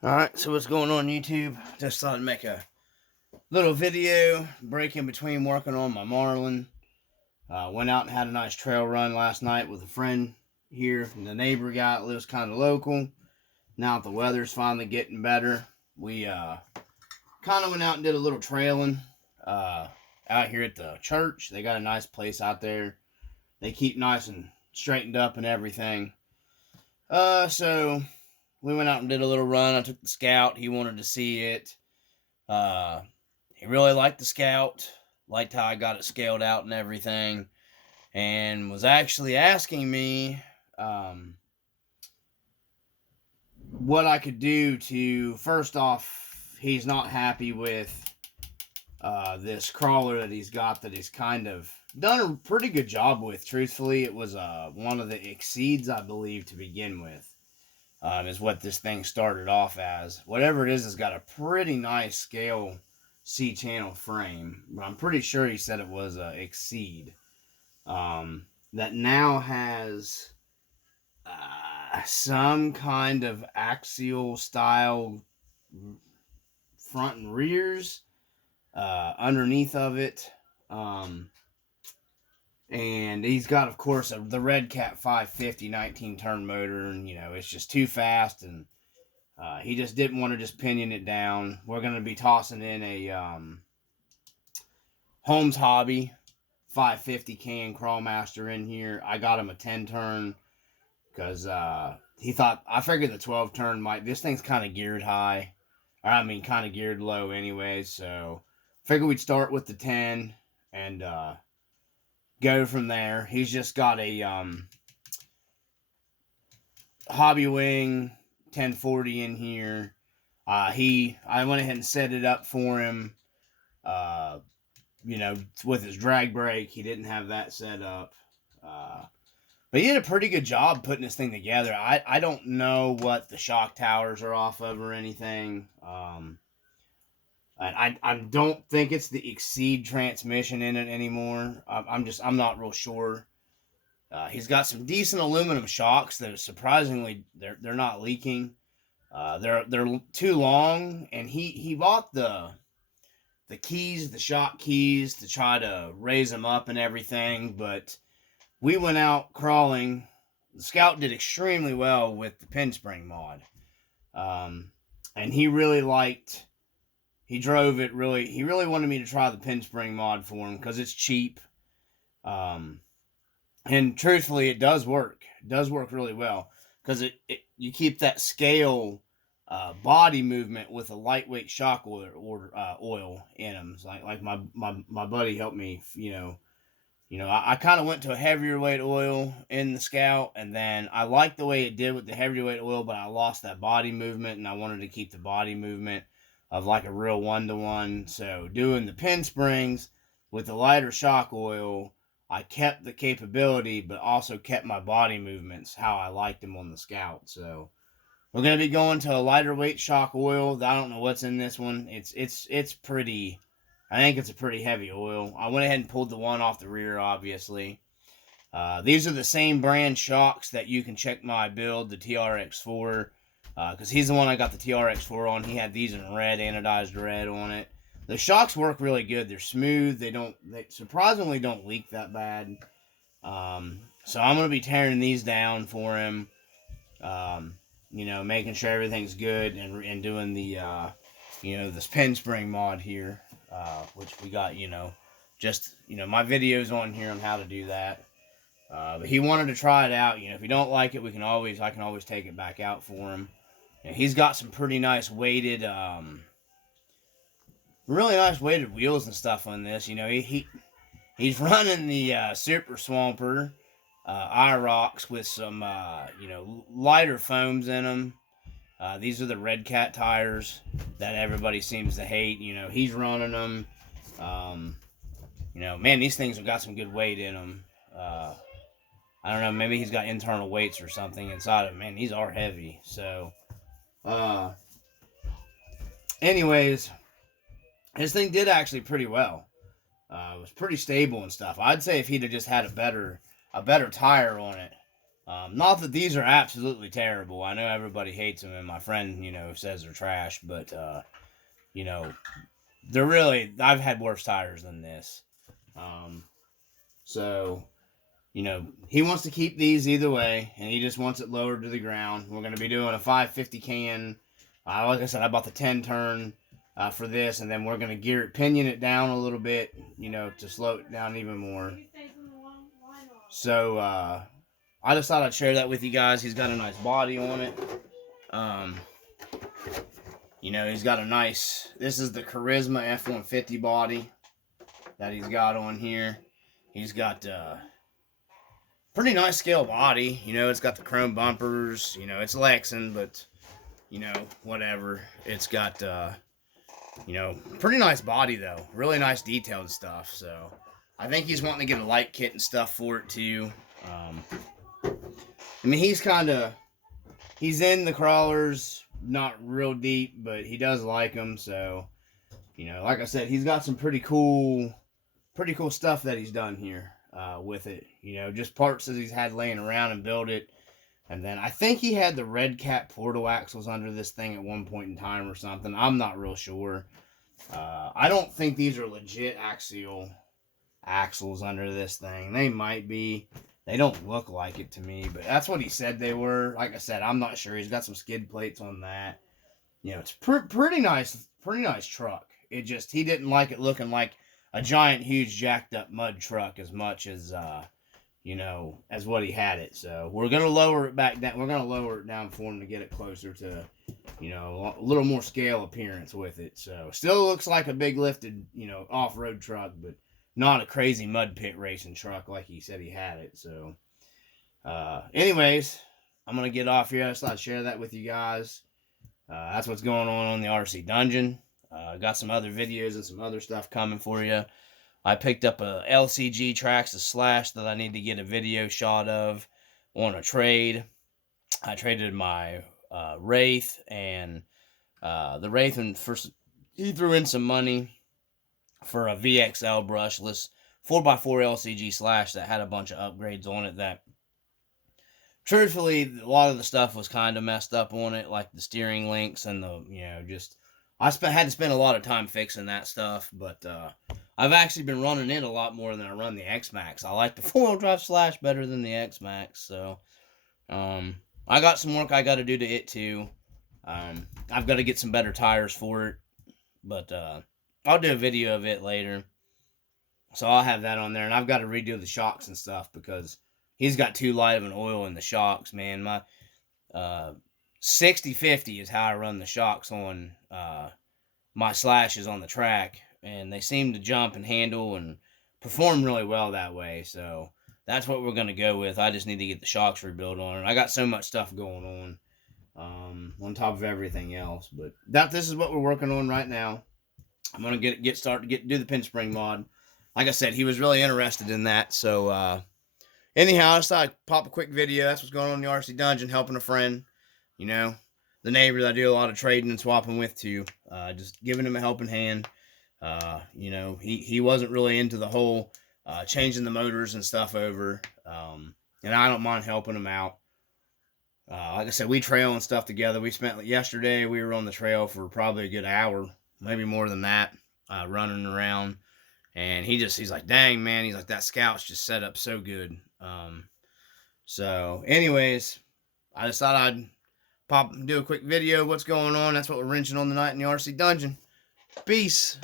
Alright, so what's going on YouTube? Just thought I'd make a little video breaking between working on my Marlin. Went out and had a nice trail run last night with a friend here. The neighbor guy lives kind of local. Now that the weather's finally getting better, we kind of went out and did a little trailing out here at the church. They got a nice place out there. They keep nice and straightened up and everything. So we went out and did a little run. I took the Scout. He wanted to see it. Uh, he really liked the Scout, liked how I got it scaled out and everything, and was actually asking me what I could do to. First off, he's not happy with this crawler that he's got that he's kind of done a pretty good job with. Truthfully, it was one of the Exceeds, I believe, to begin with. Is what this thing started off as. Whatever it is, has got a pretty nice scale C-channel frame, but I'm pretty sure he said it was a Exceed that now has some kind of axial style front and rears underneath of it. And he's got, of course, the Red Cat 550 19-turn motor, and, it's just too fast, and he just didn't want to just pinion it down. We're going to be tossing in a Holmes Hobby 550 can Crawlmaster in here. I got him a 10-turn because he thought, I figured the 12-turn might, this thing's kind of geared high. Kind of geared low anyway, so figured we'd start with the 10 and go from there. He's just got a Hobbywing 1040 in here. I went ahead and set it up for him. With his drag brake, he didn't have that set up. But he did a pretty good job putting this thing together. I don't know what the shock towers are off of or anything. I don't think it's the Exceed transmission in it anymore. I'm not real sure. He's got some decent aluminum shocks that are surprisingly they're not leaking. They're too long, and he bought the keys, the shock keys, to try to raise them up and everything. But we went out crawling. The Scout did extremely well with the pin spring mod, and he really liked. He drove it really. He really wanted me to try the pin spring mod for him because it's cheap. And truthfully, it does work. It does work really well because you keep that scale body movement with a lightweight shock oil in them. It's like my buddy helped me. I kind of went to a heavier weight oil in the Scout, and then I liked the way it did with the heavier weight oil, but I lost that body movement, and I wanted to keep the body movement of like a real 1-to-1. So doing the pin springs with the lighter shock oil, I kept the capability, but also kept my body movements how I liked them on the Scout. So we're gonna be going to a lighter weight shock oil. I don't know what's in this one. It's pretty. I think it's a pretty heavy oil. I went ahead and pulled the one off the rear, obviously. These are the same brand shocks that you can check my build, the TRX4. Because he's the one I got the TRX4 on. He had these in red, anodized red on it. The shocks work really good. They're smooth. They surprisingly don't leak that bad. So I'm going to be tearing these down for him. Making sure everything's good and doing the, this pin spring mod here, which we got, my videos on here on how to do that. But he wanted to try it out. If you don't like it, I can always take it back out for him. He's got some pretty nice weighted, really nice weighted wheels and stuff on this. He's running the Super Swamper IROX with some, lighter foams in them. These are the Red Cat tires that everybody seems to hate. He's running them. Man, these things have got some good weight in them. I don't know, maybe he's got internal weights or something inside of them. Man, these are heavy. So, anyways, his thing did actually pretty well. It was pretty stable and stuff. I'd say if he'd have just had a better tire on it, Not that these are absolutely terrible. I know everybody hates them, and my friend, says they're trash, but, you know, they're really, I've had worse tires than this. So, he wants to keep these either way, and he just wants it lowered to the ground. We're going to be doing a 550 can. Like I said, I bought the 10 turn for this, and then we're going to pinion it down a little bit, to slow it down even more. So, I just thought I'd share that with you guys. He's got a nice body on it. He's got a nice, this is the Charisma F-150 body that he's got on here. He's got pretty nice scale body. It's got the chrome bumpers. It's Lexan, but, whatever. It's got, pretty nice body, though. Really nice detailed stuff. So, I think he's wanting to get a light kit and stuff for it, too. He's in the crawlers, not real deep, but he does like them. So, like I said, he's got some pretty cool stuff that he's done here with it. Just parts that he's had laying around and built it. And then I think he had the Red Cat portal axles under this thing at one point in time or something. I'm not real sure. I don't think these are legit axial axles under this thing. They might be. They don't look like it to me, but that's what he said they were. Like I said, I'm not sure. He's got some skid plates on that. It's pretty nice truck. It just, he didn't like it looking like a giant, huge, jacked up mud truck as much as, as what he had it. So we're going to lower it back down. We're going to lower it down for him to get it closer to, a little more scale appearance with it. So still looks like a big lifted, off-road truck, but not a crazy mud pit racing truck like he said he had it. So, anyways, I'm going to get off here. I just thought I'd share that with you guys. That's what's going on the RC Dungeon. Got some other videos and some other stuff coming for you. I picked up a LCG Traxxas Slash that I need to get a video shot of on a trade. I traded my Wraith, and the Wraith, and he threw in some money for a VXL brushless 4x4 LCG Slash that had a bunch of upgrades on it that, truthfully, a lot of the stuff was kind of messed up on it, like the steering links and I had to spend a lot of time fixing that stuff, but I've actually been running it a lot more than I run the X-Max. I like the 4-wheel drive Slash better than the X-Max, so I got some work I got to do to it too. I've got to get some better tires for it, but I'll do a video of it later. So I'll have that on there. And I've got to redo the shocks and stuff because he's got too light of an oil in the shocks, man. My 60/50 is how I run the shocks on my Slashes on the track. And they seem to jump and handle and perform really well that way. So that's what we're going to go with. I just need to get the shocks rebuilt on it. I got so much stuff going on top of everything else. But this is what we're working on right now. I'm going to get started to do the pin spring mod. Like I said, he was really interested in that. So, anyhow, I just thought I'd pop a quick video. That's what's going on in the RC Dungeon, helping a friend. The neighbor that I do a lot of trading and swapping with too. Just giving him a helping hand. He wasn't really into the whole changing the motors and stuff over. And I don't mind helping him out. Like I said, we trail and stuff together. Yesterday, we were on the trail for probably a good hour. Maybe more than that, running around. And he's like, dang, man. He's like, that Scout's just set up so good. So, anyways, I just thought I'd pop and do a quick video of what's going on. That's what we're wrenching on tonight in the RC Dungeon. Peace.